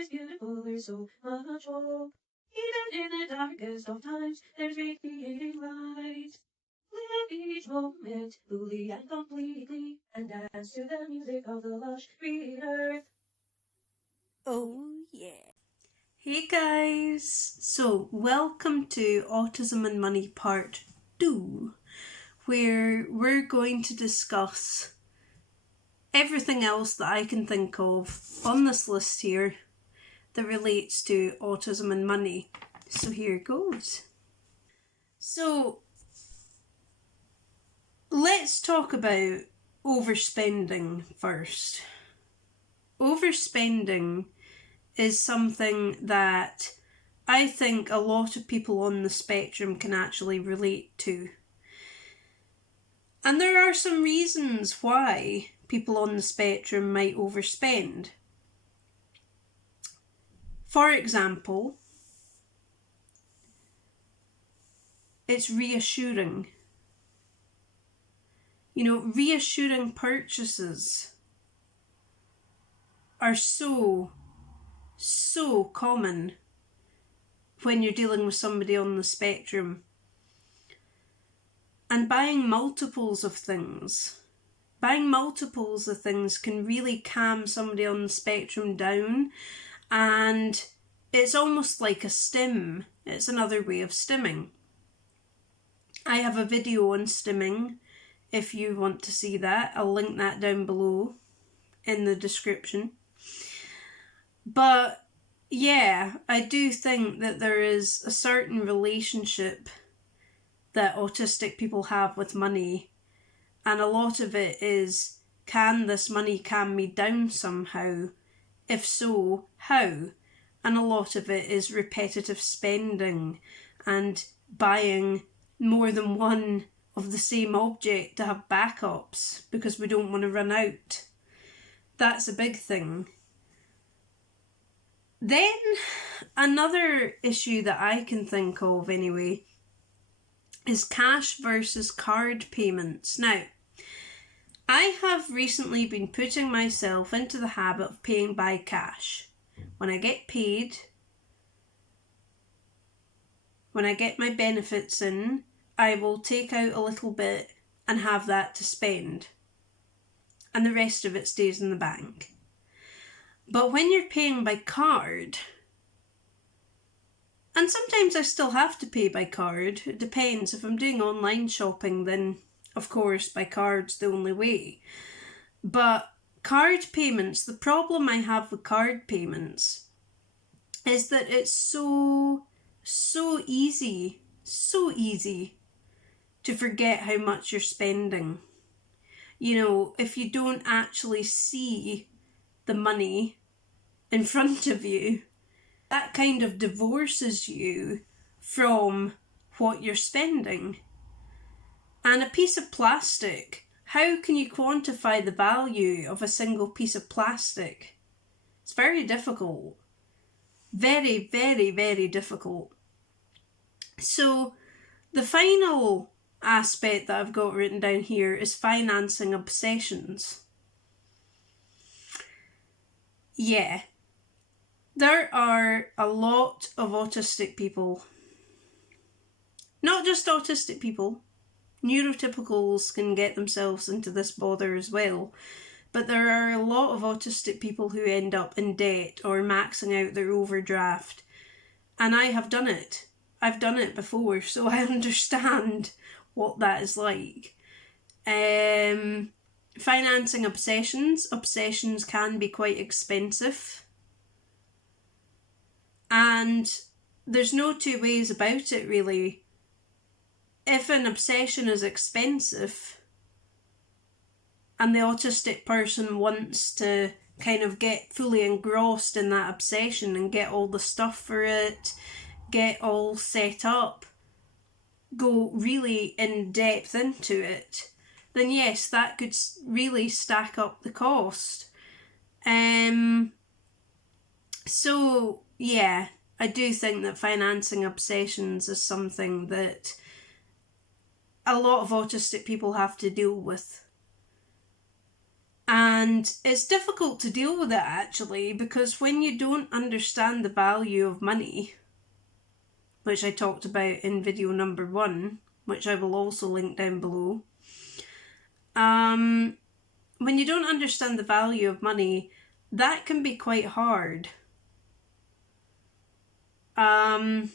is beautiful, there's so much hope. Even in the darkest of times, there's radiating light. Live each moment fully and completely, and dance to the music of the lush green earth. Oh yeah. Hey guys! So, welcome to Autism and Money Part 2, where we're going to discuss everything else that I can think of on this list here that relates to autism and money. So here goes. So, let's talk about overspending first. Overspending is something that I think a lot of people on the spectrum can actually relate to. And there are some reasons why people on the spectrum might overspend. For example, it's reassuring. Reassuring purchases are so common when you're dealing with somebody on the spectrum. And buying multiples of things can really calm somebody on the spectrum down, and it's almost like a stim. It's another way of stimming. I have a video on stimming if you want to see that. I'll link that down below in the description. But yeah, I do think that there is a certain relationship that autistic people have with money, and a lot of it is, can this money calm me down somehow? If so, how? And a lot of it is repetitive spending and buying more than one of the same object to have backups because we don't want to run out. That's a big thing. Then another issue that I can think of anyway is cash versus card payments. Now, I have recently been putting myself into the habit of paying by cash. When I get paid, when I get my benefits in, I will take out a little bit and have that to spend. And the rest of it stays in the bank. But when you're paying by card, and sometimes I still have to pay by card, it depends. If I'm doing online shopping, then of course by card's the only way. But card payments, the problem I have with card payments is that it's so easy to forget how much you're spending. If you don't actually see the money in front of you, that kind of divorces you from what you're spending. And a piece of plastic, how can you quantify the value of a single piece of plastic? It's very difficult. Very, very, very difficult. So the final aspect that I've got written down here is financing obsessions. Yeah. There are a lot of autistic people. Not just autistic people. Neurotypicals can get themselves into this bother as well. But there are a lot of autistic people who end up in debt or maxing out their overdraft. And I have done it. I've done it before, so I understand what that is like. Financing obsessions. Obsessions can be quite expensive. And there's no two ways about it, really. If an obsession is expensive and the autistic person wants to kind of get fully engrossed in that obsession and get all the stuff for it, get all set up, go really in depth into it, then yes, that could really stack up the cost. So yeah, I do think that financing obsessions is something that a lot of autistic people have to deal with. And it's difficult to deal with it, actually, because when you don't understand the value of money, which I talked about in video number 1, which I will also link down below, when you don't understand the value of money, that can be quite hard. And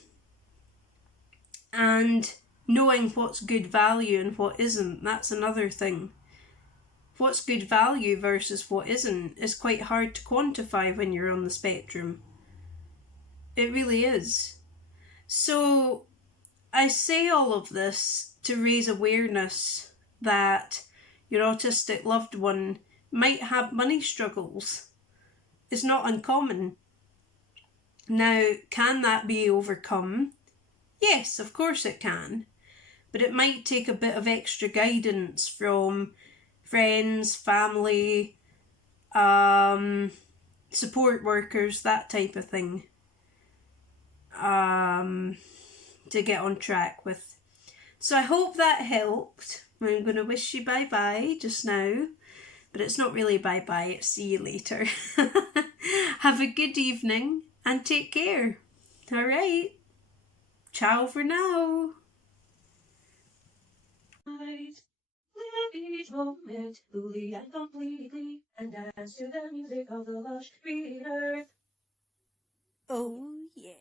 knowing what's good value and what isn't, that's another thing. What's good value versus what isn't is quite hard to quantify when you're on the spectrum. It really is. So I say all of this to raise awareness that your autistic loved one might have money struggles. It's not uncommon. Now, can that be overcome? Yes, of course it can. But it might take a bit of extra guidance from friends, family, support workers, that type of thing, to get on track with. So I hope that helped. I'm going to wish you bye-bye just now, but it's not really bye-bye, it's see you later. Have a good evening and take care. All right. Ciao for now. Live each moment fully and completely, and dance to the music of the lush green earth. Oh yeah.